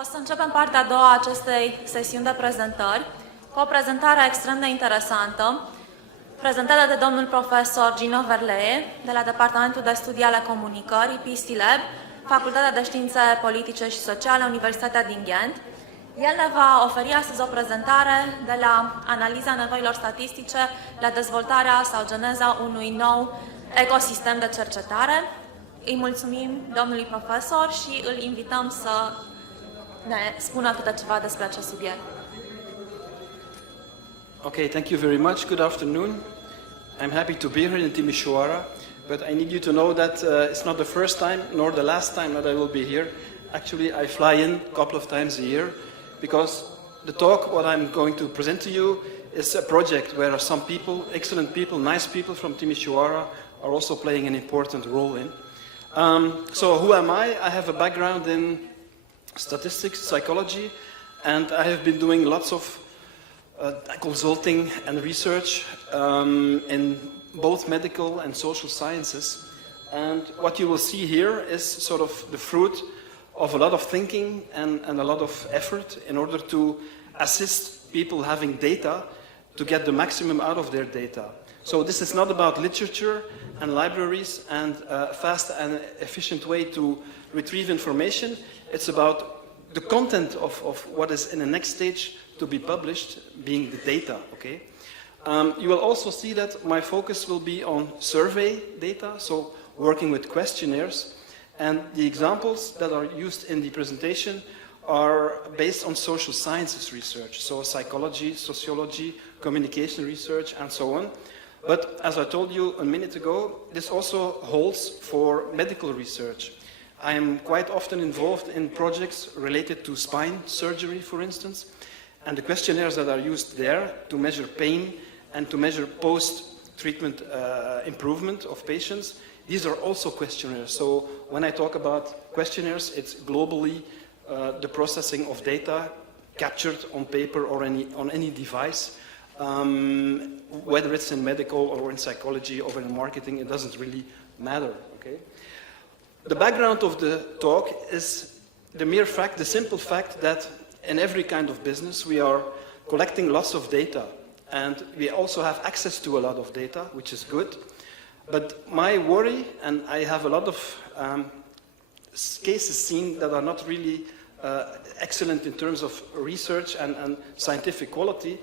O să începem partea a doua a acestei sesiuni de prezentări cu o prezentare extrem de interesantă, prezentată de domnul profesor Gino Verlee, de la Departamentul de Studii ale Comunicării, PC Lab, Facultatea de Științe Politice și Sociale, Universitatea din Ghent. El ne va oferi astăzi o prezentare de la analiza nevoilor statistice la dezvoltarea sau geneza unui nou ecosistem de cercetare. Îi mulțumim domnului profesor și îl invităm să ne spună câte ceva despre acest subiect. Okay, thank you very much. Good afternoon. I'm happy to be here in Timișoara, but I need you to know that it's not the first time nor the last time that I will be here. Actually, I fly in a couple of times a year because the talk, what I'm going to present to you, is a project where some people, excellent people, nice people from Timișoara are also playing an important role in. So who am I? I have a background in statistics, psychology, and I have been doing lots of consulting and research in both medical and social sciences. And what you will see here is sort of the fruit of a lot of thinking and a lot of effort in order to assist people having data to get the maximum out of their data. So this is not about literature and libraries and a fast and efficient way to retrieve information. It's about the content of what is in the next stage to be published, being the data, okay? You will also see that my focus will be on survey data, so working with questionnaires. And the examples that are used in the presentation are based on social sciences research, so psychology, sociology, communication research, and so on. But as I told you a minute ago, this also holds for medical research. I am quite often involved in projects related to spine surgery, for instance, and the questionnaires that are used there to measure pain and to measure post-treatment improvement of patients, these are also questionnaires. So when I talk about questionnaires, it's globally the processing of data captured on paper or on any device. Whether it's in medical or in psychology or in marketing, it doesn't really matter, okay? The background of the talk is the mere fact, the simple fact that in every kind of business we are collecting lots of data and we also have access to a lot of data, which is good. But my worry, and I have a lot of cases seen that are not really excellent in terms of research and scientific quality,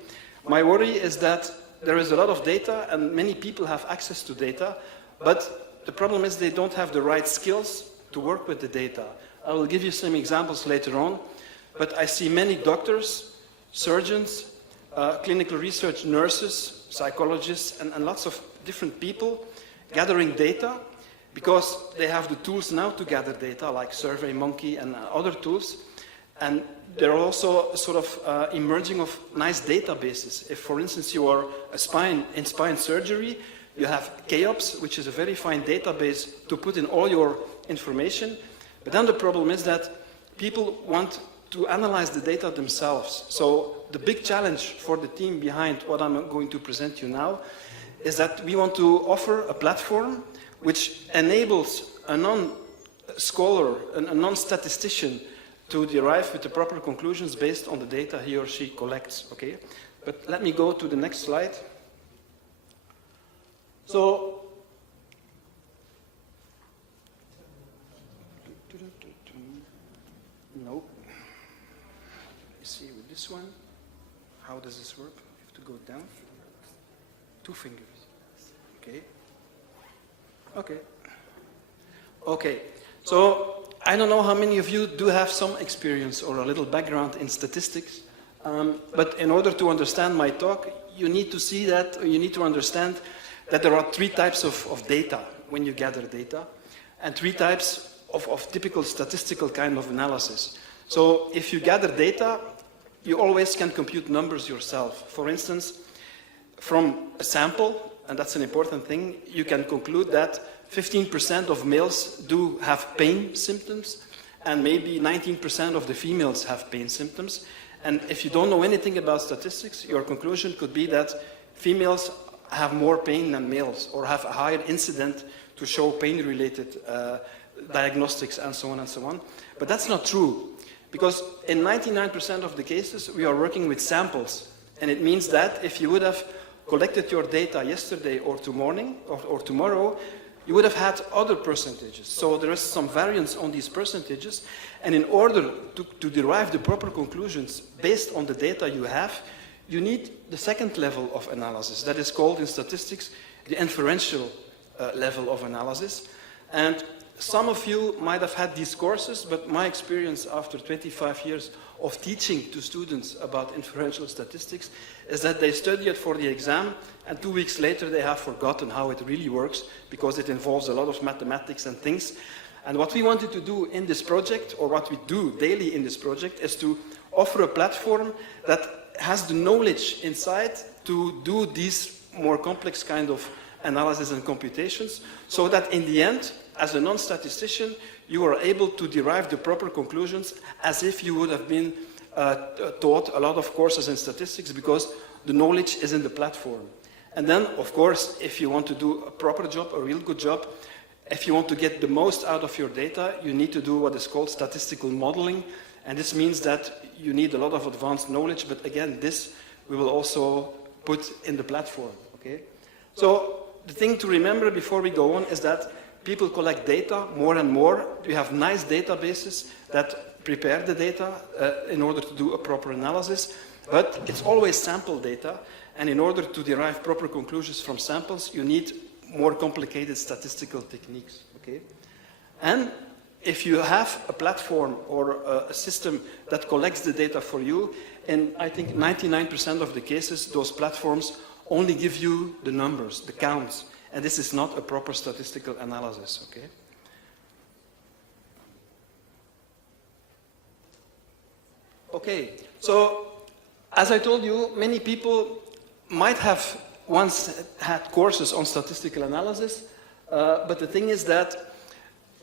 my worry is that there is a lot of data and many people have access to data, but the problem is they don't have the right skills to work with the data. I will give you some examples later on, but I see many doctors, surgeons, clinical research nurses, psychologists, and lots of different people gathering data because they have the tools now to gather data, like SurveyMonkey and other tools. And there are also sort of emerging of nice databases. If, for instance, you are in spine surgery, you have KEOPS, which is a very fine database to put in all your information. But then the problem is that people want to analyze the data themselves. So the big challenge for the team behind what I'm going to present you now is that we want to offer a platform which enables a non-scholar, a non-statistician to derive with the proper conclusions based on the data he or she collects, okay? But let me go to the next slide. So, no. You see with this one, how does this work? You have to go down. 2 fingers, okay? Okay. Okay, so I don't know how many of you do have some experience or a little background in statistics, but in order to understand my talk, you need to see that, you need to understand that there are 3 types of data when you gather data, and 3 types of typical statistical kind of analysis. So if you gather data, you always can compute numbers yourself. For instance, from a sample, and that's an important thing, you can conclude that 15% of males do have pain symptoms, and maybe 19% of the females have pain symptoms. And if you don't know anything about statistics, your conclusion could be that females have more pain than males, or have a higher incident to show pain-related diagnostics, and so on and so on. But that's not true, Because in 99% of the cases, we are working with samples. And it means that if you would have collected your data yesterday or tomorrow, you would have had other percentages. So there is some variance on these percentages. And in order to derive the proper conclusions based on the data you have, you need the second level of analysis. That is called in statistics the inferential level of analysis. And some of you might have had these courses, but my experience after 25 years of teaching to students about inferential statistics is that they study it for the exam, and 2 weeks later they have forgotten how it really works, because it involves a lot of mathematics and things. And what we wanted to do in this project, or what we do daily in this project, is to offer a platform that has the knowledge inside to do these more complex kind of analysis and computations, so that in the end, as a non-statistician, you are able to derive the proper conclusions as if you would have been taught a lot of courses in statistics, because the knowledge is in the platform. And then, of course, if you want to do a proper job, a real good job, if you want to get the most out of your data, you need to do what is called statistical modeling. And this means that you need a lot of advanced knowledge, but again, this we will also put in the platform, okay? So the thing to remember before we go on is that people collect data more and more. We have nice databases that prepare the data in order to do a proper analysis, but it's always sample data, and in order to derive proper conclusions from samples, you need more complicated statistical techniques, okay? And if you have a platform or a system that collects the data for you, in I think 99% of the cases, those platforms only give you the numbers, the counts, and this is not a proper statistical analysis, okay? Okay, so as I told you, many people might have once had courses on statistical analysis, but the thing is that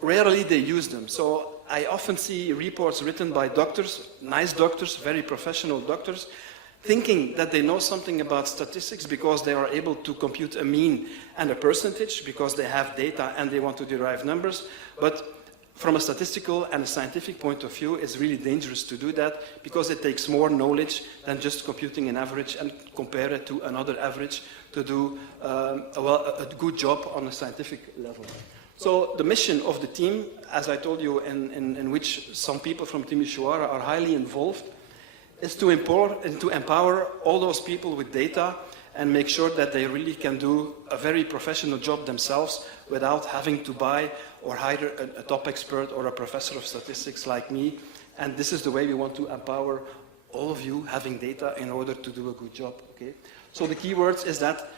rarely they use them. So I often see reports written by doctors, nice doctors, very professional doctors, thinking that they know something about statistics because they are able to compute a mean and a percentage, because they have data and they want to derive numbers. But from a statistical and a scientific point of view, it's really dangerous to do that, because it takes more knowledge than just computing an average and compare it to another average to do a good job on a scientific level. So the mission of the team, as I told you, in which some people from Timisoara are highly involved, is to empower all those people with data and make sure that they really can do a very professional job themselves without having to buy or hire a top expert or a professor of statistics like me. And this is the way we want to empower all of you having data in order to do a good job, okay? So the key words is that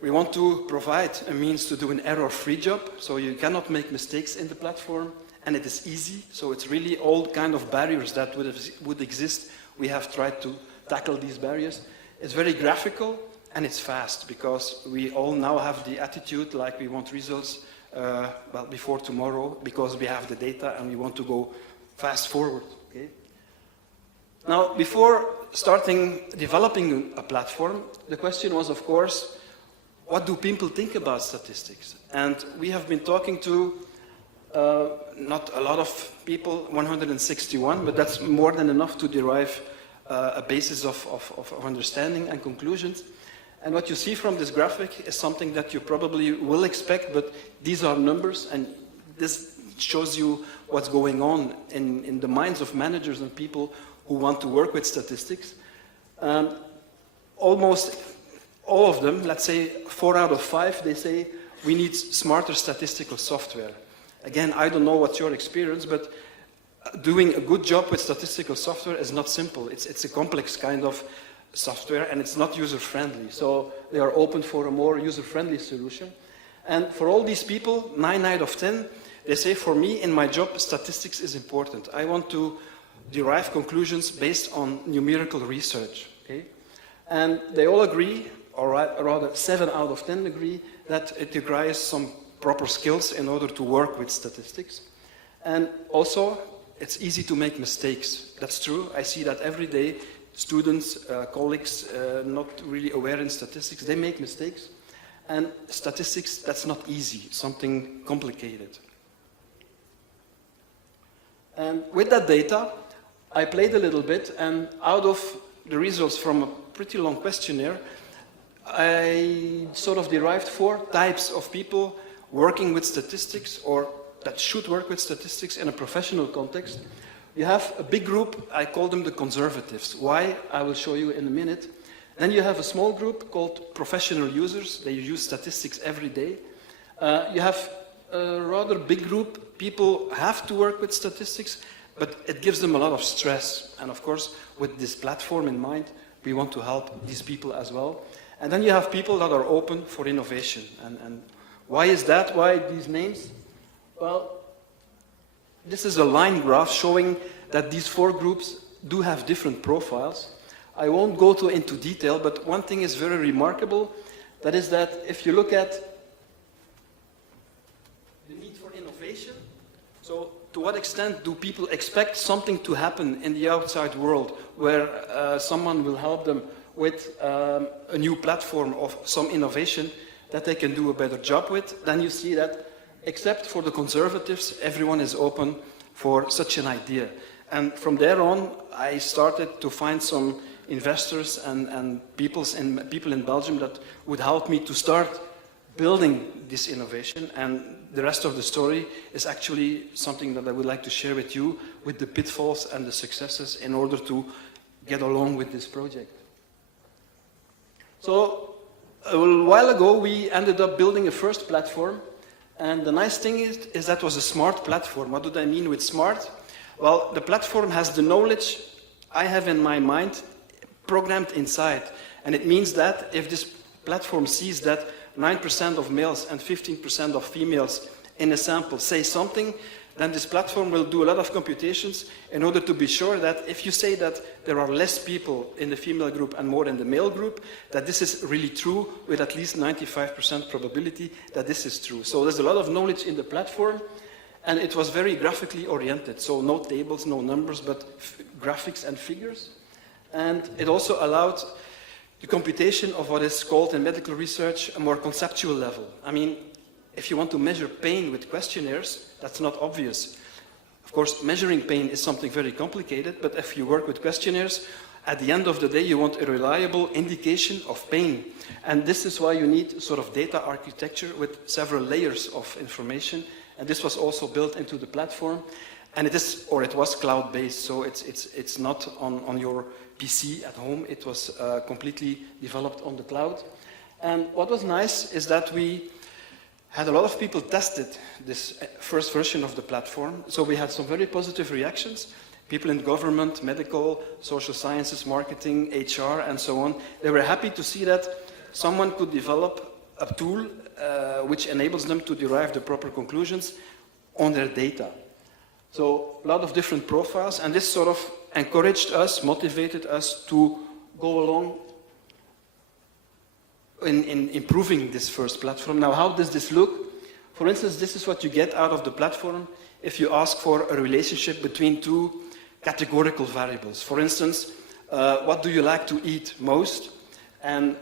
we want to provide a means to do an error-free job, so you cannot make mistakes in the platform, and it is easy, so it's really all kind of barriers that would exist. We have tried to tackle these barriers. It's very graphical, and it's fast, because we all now have the attitude like we want results well, before tomorrow, because we have the data and we want to go fast forward, okay? Now, before starting developing a platform, the question was, of course, what do people think about statistics? And we have been talking to not a lot of people, 161, but that's more than enough to derive a basis of understanding and conclusions. And what you see from this graphic is something that you probably will expect, but these are numbers, and this shows you what's going on in the minds of managers and people who want to work with statistics. Almost all of them, let's say 4 out of 5, they say we need smarter statistical software. Again, I don't know what's your experience, but doing a good job with statistical software is not simple. It's a complex kind of software, and it's not user-friendly. So they are open for a more user-friendly solution. And for all these people, 9 out of 10, they say, for me, in my job, statistics is important. I want to derive conclusions based on numerical research, okay? And they all agree, or rather 7 out of 10 agree, that it requires some proper skills in order to work with statistics. And also, it's easy to make mistakes. That's true. I see that every day. Students, colleagues, not really aware in statistics, they make mistakes. And statistics, that's not easy, something complicated. And with that data, I played a little bit, and out of the results from a pretty long questionnaire, I sort of derived 4 types of people working with statistics, or that should work with statistics in a professional context. You have a big group, I call them the conservatives. Why? I will show you in a minute. Then you have a small group called professional users. They use statistics every day. You have a rather big group. People have to work with statistics, but it gives them a lot of stress. And of course, with this platform in mind, we want to help these people as well. And then you have people that are open for innovation. And why is that? Why these names? Well, this is a line graph showing that these 4 groups do have different profiles. I won't go into detail, but one thing is very remarkable. That is that if you look at the need for innovation, so to what extent do people expect something to happen in the outside world where someone will help them with a new platform of some innovation that they can do a better job with? Then you see that except for the conservatives, everyone is open for such an idea. And from there on, I started to find some investors and people in Belgium that would help me to start building this innovation. And the rest of the story is actually something that I would like to share with you, with the pitfalls and the successes in order to get along with this project. So a while ago, we ended up building a first platform. And the nice thing is that was a smart platform. What do I mean with smart? Well, the platform has the knowledge I have in my mind programmed inside. And it means that if this platform sees that 9% of males and 15% of females in a sample say something, then this platform will do a lot of computations in order to be sure that if you say that there are less people in the female group and more in the male group, that this is really true with at least 95% probability that this is true. So there's a lot of knowledge in the platform, and it was very graphically oriented. So no tables, no numbers, but graphics and figures. And it also allowed the computation of what is called in medical research a more conceptual level. I mean, if you want to measure pain with questionnaires, that's not obvious. Of course, measuring pain is something very complicated, but if you work with questionnaires, at the end of the day, you want a reliable indication of pain. And this is why you need sort of data architecture with several layers of information. And this was also built into the platform. And it was cloud-based, so it's not on your PC at home. It was completely developed on the cloud. And what was nice is that we had a lot of people tested this first version of the platform. So we had some very positive reactions. People in government, medical, social sciences, marketing, HR, and so on. They were happy to see that someone could develop a tool which enables them to derive the proper conclusions on their data. So a lot of different profiles, and this sort of encouraged us, motivated us to go along in improving this first platform. Now, how does this look? For instance, this is what you get out of the platform if you ask for a relationship between 2 categorical variables. For instance, what do you like to eat most? And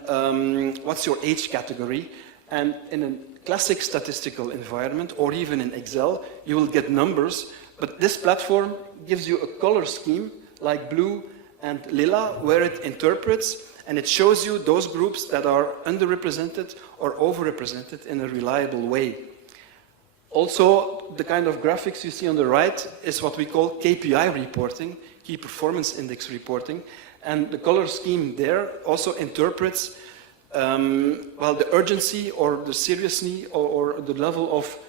what's your age category? And in a classic statistical environment, or even in Excel, you will get numbers, but this platform gives you a color scheme, like blue and lila, where it interprets, and it shows you those groups that are underrepresented or overrepresented in a reliable way. Also, the kind of graphics you see on the right is what we call KPI reporting, key performance index reporting, and the color scheme there also interprets the urgency or the seriousness or the level of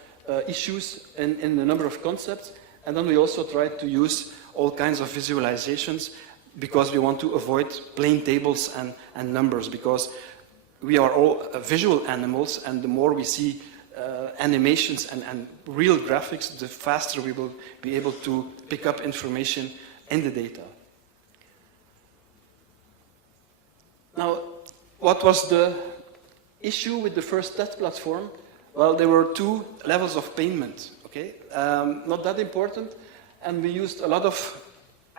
issues in a number of concepts. And then we also try to use all kinds of visualizations because we want to avoid plain tables and numbers, because we are all visual animals, and the more we see animations and real graphics, the faster we will be able to pick up information in the data. Now, what was the issue with the first test platform? Well, there were 2 levels of payment, okay? Not that important, and we used a lot of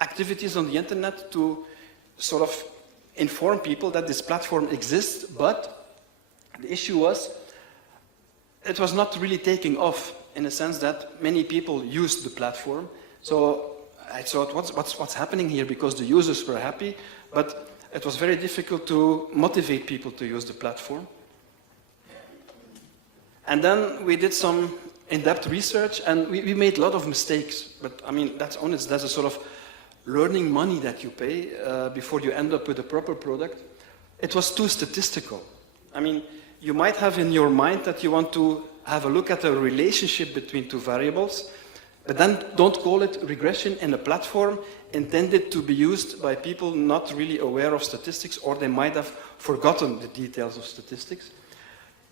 activities on the internet to sort of inform people that this platform exists, but the issue was it was not really taking off in the sense that many people used the platform. So I thought, what's happening here? Because the users were happy, but it was very difficult to motivate people to use the platform. And then we did some in-depth research, and we made a lot of mistakes. But I mean, that's honest. That's a sort of learning money that you pay before you end up with a proper product. It was too statistical. I mean, you might have in your mind that you want to have a look at a relationship between two variables, but then don't call it regression in a platform intended to be used by people not really aware of statistics, or they might have forgotten the details of statistics.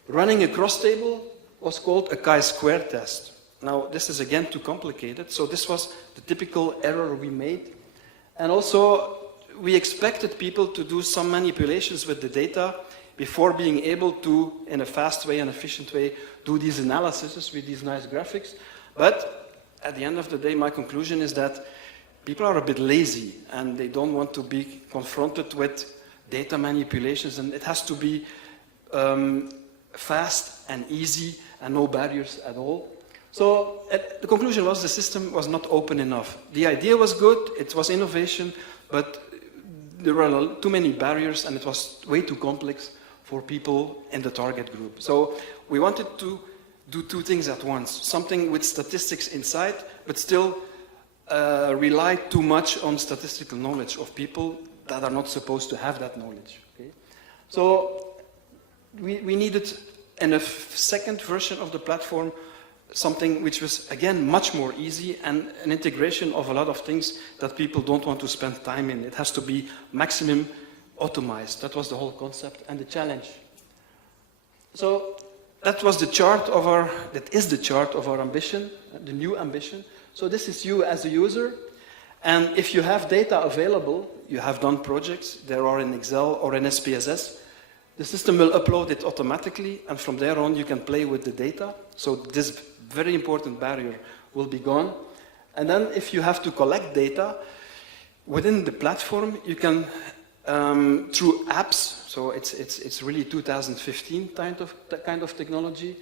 Running a cross table was called a chi-square test. Now, this is again too complicated, so this was the typical error we made. And also, we expected people to do some manipulations with the data before being able to, in a fast way and efficient way, do these analyses with these nice graphics. But at the end of the day, my conclusion is that people are a bit lazy and they don't want to be confronted with data manipulations, and it has to be fast and easy and no barriers at all. So the conclusion was the system was not open enough. The idea was good, it was innovation, but there were too many barriers and it was way too complex for people in the target group. So we wanted to do two things at once. Something with statistics inside, but still rely too much on statistical knowledge of people that are not supposed to have that knowledge. Okay? So we needed, in a second version of the platform, something which was, again, much more easy, and an integration of a lot of things that people don't want to spend time in. It has to be maximum automized. That was the whole concept and the challenge. So that was the chart of our, that is the chart of our ambition, the new ambition. So this is you as a user, and if you have data available, you have done projects, there are in Excel or in SPSS, the system will upload it automatically, and from there on you can play with the data. So this very important barrier will be gone. And then if you have to collect data within the platform, you can, through apps, so it's really 2015 kind of technology,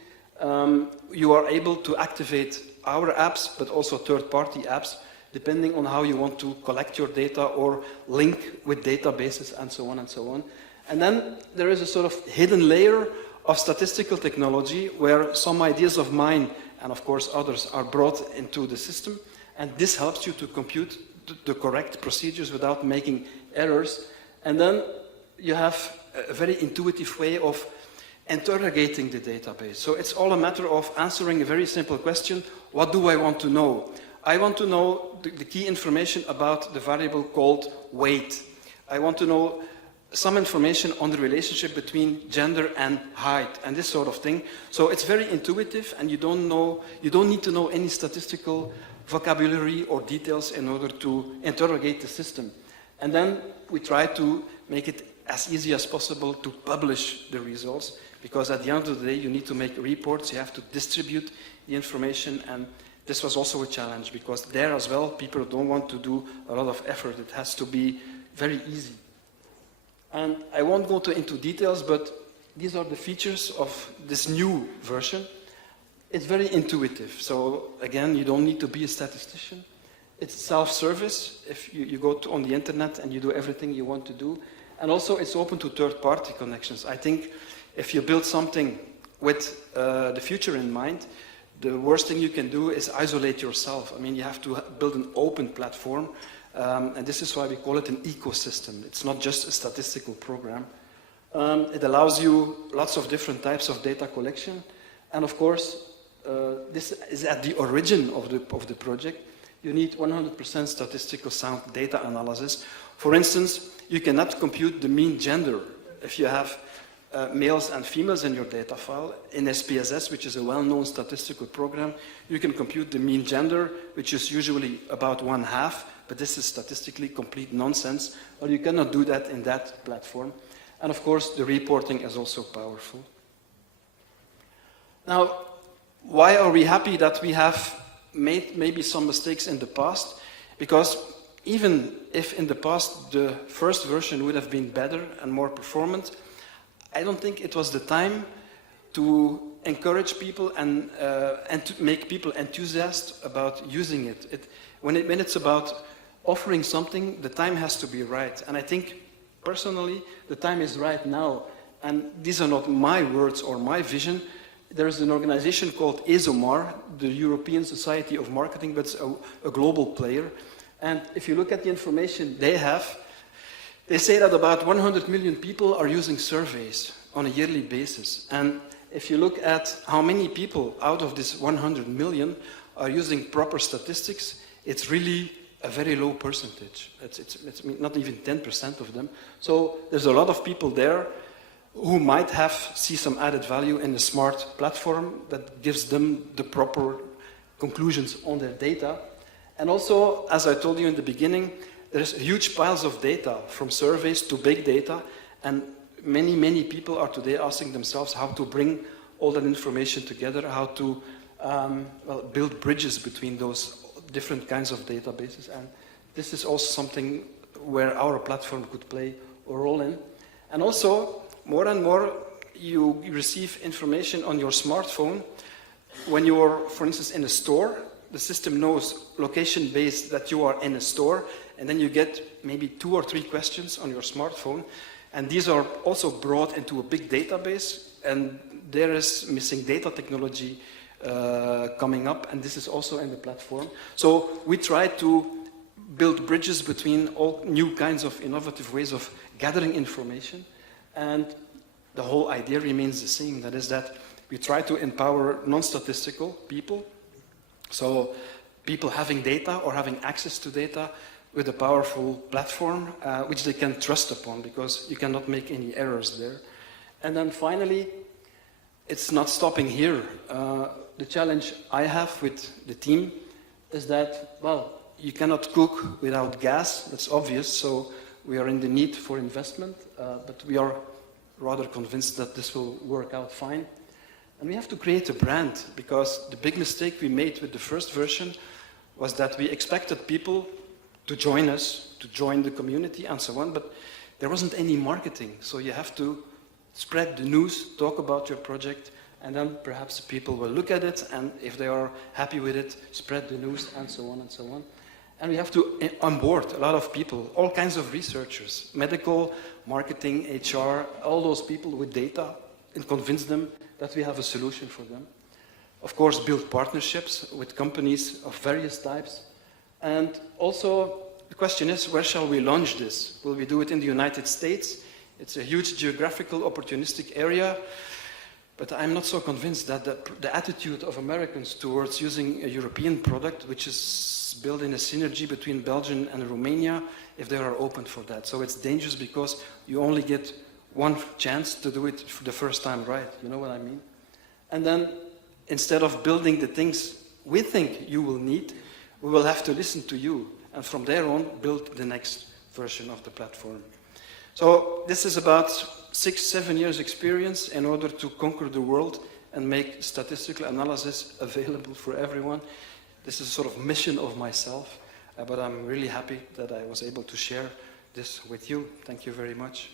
you are able to activate our apps, but also third-party apps, depending on how you want to collect your data or link with databases and so on and so on. And then there is a sort of hidden layer of statistical technology where some ideas of mine, and of course others, are brought into the system, and this helps you to compute the correct procedures without making errors. And then you have a very intuitive way of interrogating the database. So it's all a matter of answering a very simple question: what do I want to know? I want to know the key information about the variable called weight. I want to know some information on the relationship between gender and height and this sort of thing. So it's very intuitive, and you don't need to know any statistical vocabulary or details in order to interrogate the system. And then we try to make it as easy as possible to publish the results, because at the end of the day you need to make reports, you have to distribute the information, and this was also a challenge because there as well people don't want to do a lot of effort. It has to be very easy. And I won't go into details, but these are the features of this new version. It's very intuitive. So again, you don't need to be a statistician. It's self-service. If you go on the internet and you do everything you want to do. And also it's open to third-party connections. I think if you build something with the future in mind, the worst thing you can do is isolate yourself. I mean, you have to build an open platform. And this is why we call it an ecosystem. It's not just a statistical program. It allows you lots of different types of data collection. And of course, this is at the origin of the project. You need 100% statistical sound data analysis. For instance, you cannot compute the mean gender. If you have males and females in your data file, in SPSS, which is a well-known statistical program, you can compute the mean gender, which is usually about 1/2. But this is statistically complete nonsense, or you cannot do that in that platform. And of course, the reporting is also powerful. Now, why are we happy that we have made maybe some mistakes in the past? Because even if in the past the first version would have been better and more performant, I don't think it was the time to encourage people and to make people enthusiastic about using it. When it's about offering something, the time has to be right. And I think, personally, the time is right now. And these are not my words or my vision. There is an organization called ESOMAR, the European Society of Marketing, but it's a global player. And if you look at the information they have, they say that about 100 million people are using surveys on a yearly basis. And if you look at how many people out of this 100 million are using proper statistics, it's really a very low percentage. It's not even 10% of them. So there's a lot of people there who might see some added value in a smart platform that gives them the proper conclusions on their data. And also, as I told you in the beginning, there's huge piles of data, from surveys to big data, and many people are today asking themselves how to bring all that information together, how to build bridges between those different kinds of databases. And this is also something where our platform could play a role in. And also, more and more, you receive information on your smartphone. When you're, for instance, in a store, the system knows location-based that you are in a store, and then you get maybe 2 or 3 questions on your smartphone, and these are also brought into a big database, and there is missing data technology coming up, and this is also in the platform. So we try to build bridges between all new kinds of innovative ways of gathering information, and the whole idea remains the same. That is that we try to empower non-statistical people, so people having data or having access to data with a powerful platform which they can trust upon, because you cannot make any errors there. And then finally, it's not stopping here. The challenge I have with the team is that, well, you cannot cook without gas, that's obvious, so we are in the need for investment, but we are rather convinced that this will work out fine. And we have to create a brand, because the big mistake we made with the first version was that we expected people to join us, to join the community and so on, but there wasn't any marketing. So you have to spread the news, talk about your project, and then perhaps people will look at it, and if they are happy with it, spread the news, and so on and so on. And we have to onboard a lot of people, all kinds of researchers, medical, marketing, HR, all those people with data, and convince them that we have a solution for them. Of course, build partnerships with companies of various types. And also, the question is, where shall we launch this? Will we do it in the United States? It's a huge geographical, opportunistic area, but I'm not so convinced that the attitude of Americans towards using a European product, which is built in a synergy between Belgium and Romania, if they are open for that. So it's dangerous, because you only get one chance to do it for the first time right, you know what I mean? And then, instead of building the things we think you will need, we will have to listen to you, and from there on, build the next version of the platform. So this is about 6-7 years experience in order to conquer the world and make statistical analysis available for everyone. This is a sort of mission of myself, but I'm really happy that I was able to share this with you. Thank you very much.